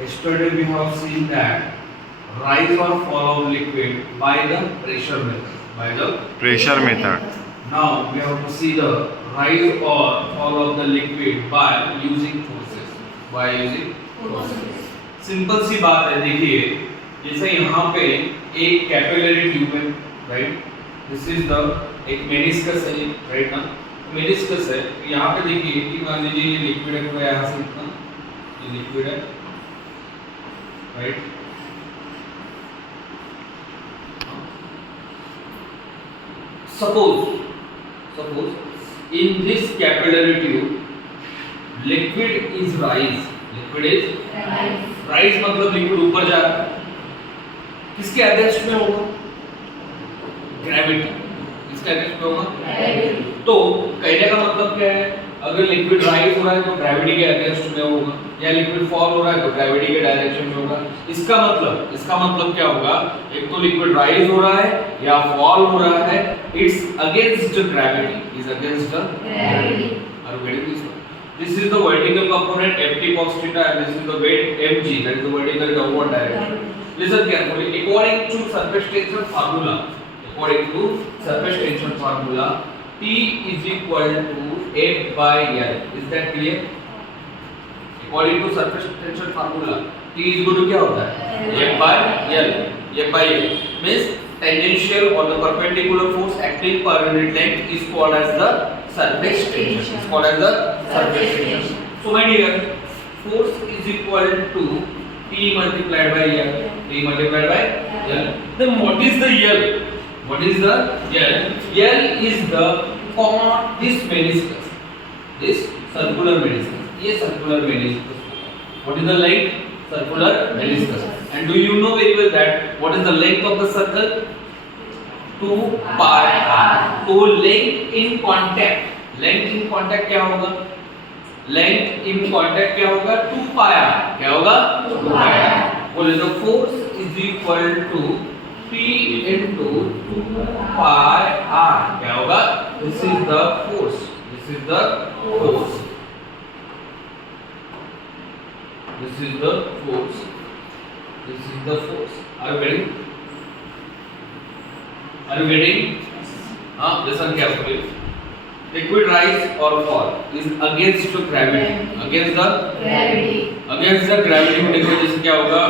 Yesterday we have seen that rise or fall of liquid by the pressure method. By the pressure method. now we have to see the rise or fall of the liquid by using forces. By using forces. Simple सी बात है, देखिए जैसे यहाँ पे एक capillary tube है, right. This is the एक मेनिस्कस है, राइट ना. मेनिस्कस है. यहाँ पे देखिए कि मान लीजिए ये लिक्विड है, पूरा यहाँ से इतना ये लिक्विड है, right. Suppose in this capillary tube liquid is rise. Liquid is rise मतलब लिक्विड ऊपर जा रहा है. किसके अगेंस्ट में होगा? ग्रेविटी. किसके अगेंस्ट में होगा? ग्रेविटी. तो कहने का मतलब क्या है? अगर लिक्विड राइज हो रहा है तो ग्रेविटी के अगेंस्ट में होगा, या लिक्विड फॉल हो रहा है तो ग्रेविटी के डायरेक्शन में होगा. इसका मतलब क्या होगा? एक तो लिक्विड राइज हो रहा है या फॉल हो रहा है, it's against gravity. Is against the gravity. Are you getting this one? This is the vertical component Ft cos theta and this is the weight mg, that is the vertical downward direction. Listen carefully. According to surface tension formula, T is equal to F by L. Is that clear? According to surface tension formula, T is equal to क्या होता है? F by L. F by L means tangential or the perpendicular force acting per unit length is called as the surface tension. It's called as the surface tension. So my dear, force is equal to T multiplied by L. T multiplied by L. Then what is the L? What is the L? L is the this meniscus. This circular meniscus. ये circular meniscus. What is the length? Circular meniscus. And do you know very well that what is the length of the circle? 2 pi r. तो length in contact क्या होगा? Length in contact क्या होगा? 2 pi r. क्या होगा? 2 pi r. बोले तो force is equal to P into 2 pi r. क्या होगा? This is the force. This is the force. This is the force. This is the force. Are you getting? Are you getting? Listen carefully. Liquid rise or fall is against the gravity. Against the gravity. Against the gravity को देखो जैसे क्या होगा?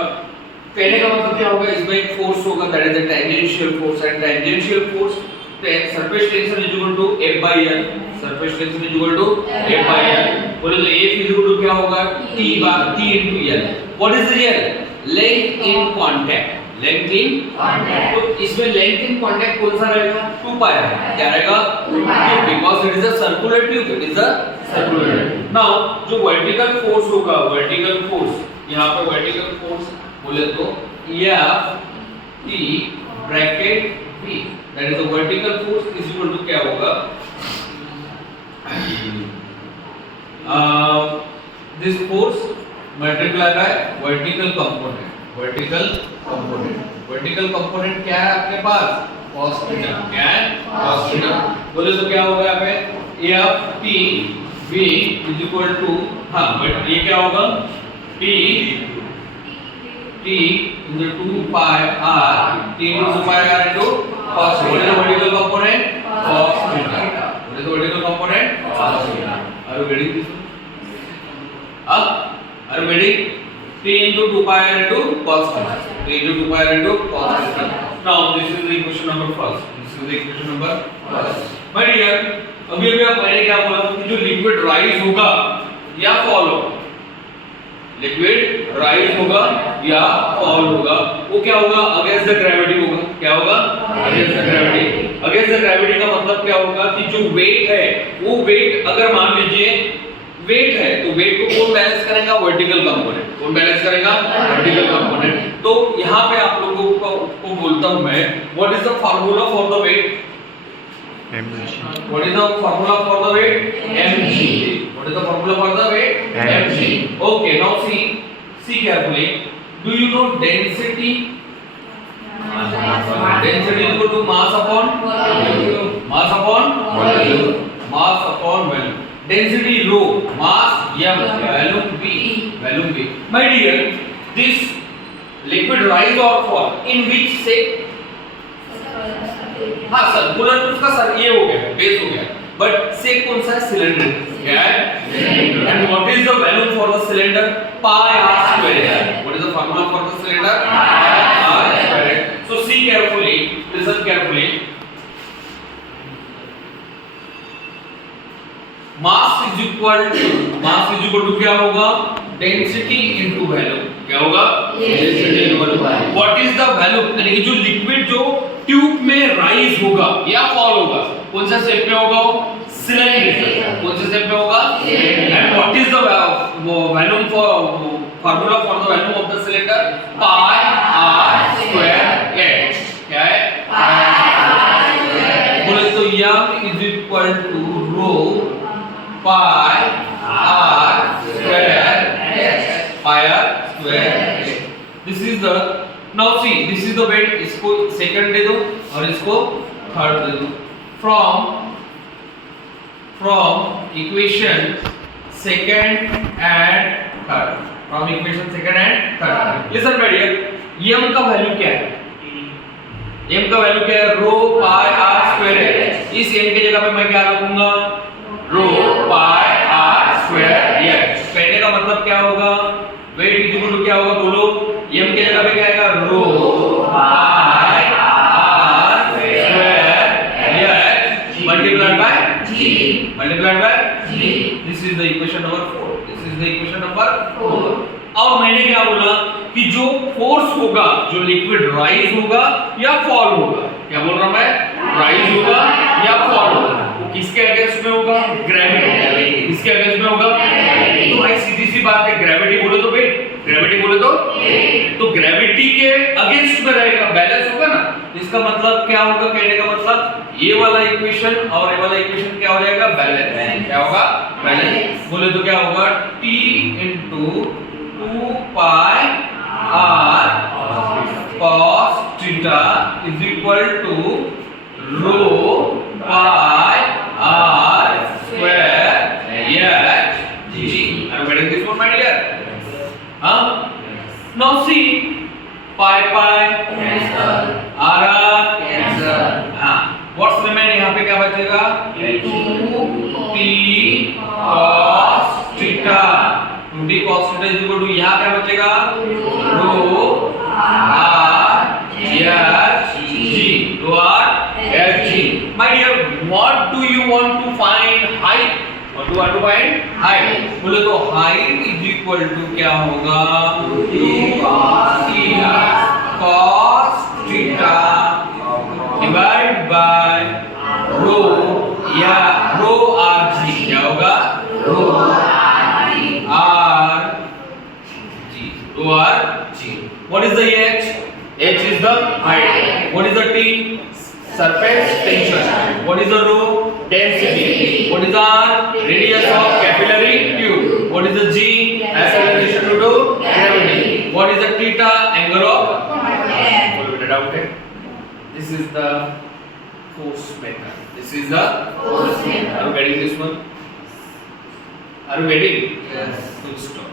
कहने का मतलब क्या होगा? इसमें एक फोर्स होगा, that is the tangential force, and tangential force surface tension is equal to F by L. Surface tension is equal to F by L. बोले तो F is equal to क्या होगा? T into L. What is the L? Length in contact. Length in contact. तो इसमें length in contact कौन सा रहेगा? 2 pi है. क्या रहेगा? 2 pi. Because it is a circular tube. It is a circular tube. Now जो vertical force होगा, vertical force यहाँ पे vertical force बोले तो F T bracket V. That is the vertical force is equal to क्या होगा? This force multiplied by vertical component. Vertical component क्या है आपके पास? Cos theta. क्या है? Cos theta. बोले तो क्या होगा यहाँ पे? F T V is equal to but ये क्या होगा? T into 2 pi r. T into 2 pi r into cos. What is the vertical component? Cos theta. What is the vertical component? Cos theta. Are you getting this? Are you getting? T into 2 pi r into cos theta. T into 2 pi r into cos theta. Now this is the equation number first. This is the equation number first. My dear, अभी आप पहले क्या बोला कि जो liquid rise होगा या fall होगा, लिक्विड राइज होगा या फॉल होगा, वो क्या होगा? अगेंस्ट द ग्रेविटी होगा. क्या होगा? Against the gravity. Against the gravity का मतलब क्या होगा कि जो वेट है, वो वेट अगर मान लीजिए वेट है तो वेट को कौन बैलेंस करेगा? Vertical component. कौन बैलेंस करेगा? Vertical component. तो यहाँ पे आप लोगों को बोलता हूँ मैं, what is the formula for the weight? What is the formula for the weight? mg. What is the formula for the weight? mg. Okay, now see carefully. Do you know density? Density is equal to mass upon volume. Mass upon volume. Mass upon volume. Density rho, mass m, volume v. My dear, this liquid rise or fall in which say हाँ circular तो उसका sir ये हो गया base हो गया but से कौन सा सिलेंडर क्या है and what is the value for the cylinder pi are square what is the formula for the cylinder pi are square so see carefully listen carefully mass is equal to क्या होगा density into volume क्या होगा density into volume what is the volume यानी कि जो liquid जो tube में rise होगा या फॉल होगा कौन सा शेप में होगा सिलेंडर कौन से शेप में होगा and what is the volume for formula for the volume of the cylinder pi are square H क्या है पाई आर स्क्वायर बोले तो m is equal to rho pi are square H pi are square this is the now see this is the weight इसको second दे दो और इसको third दे दो from equation second and third from equation second and third listen my dear m का value क्या है m का वैल्यू क्या है रो पाई आर स्क्वायर इस m की जगह पे मैं क्या रखूंगा रो पाई आर स्क्वायर एच कहने का मतलब क्या होगा वेट इज इक्वल टू क्या होगा बोलो m की जगह पे क्या आएगा rho pi are square h multiplied by g this is the equation number 4 और मैंने क्या बोला कि जो फोर्स होगा जो लिक्विड राइज होगा या फॉल होगा क्या बोल रहा मैं राइज होगा या फॉल होगा वो किसके अगेंस्ट में होगा ग्रेविटी किसके अगेंस्ट में होगा तो भाई सीधी सी बात है ग्रेविटी बोले तो ग्रेविटी के अगेंस्ट में रहेगा बैलेंस होगा ना इसका मतलब क्या होगा कहने का मतलब ये वाला इक्वेशन और ये वाला इक्वेशन क्या हो जाएगा बैलेंस क्या होगा बैलेंस बोले तो क्या होगा t into 2 pi r cos theta is equal to rho pi r square h g. Are you getting this one, my dear? Now see pi cancel, r cancel. What's remain यहाँ पे क्या बचेगा 2t cos theta 2t cos theta is equal to यहाँ क्या बचेगा rho r h g. My dear, what do you want to find height? What do you want to find height? बोले तो height is equal to क्या होगा 2 cos theta divided by rho या rho rg क्या होगा rho rg. What is the h? H is the height. What is the t? Surface tension. What is the rho? Density. What is r? Radius of capillary tube. What is the g? Acceleration due to gravity. What is the theta? Angle of doubt. This is the force method. This is the force method. Are you getting this one? Are you getting? Yes. Good stop.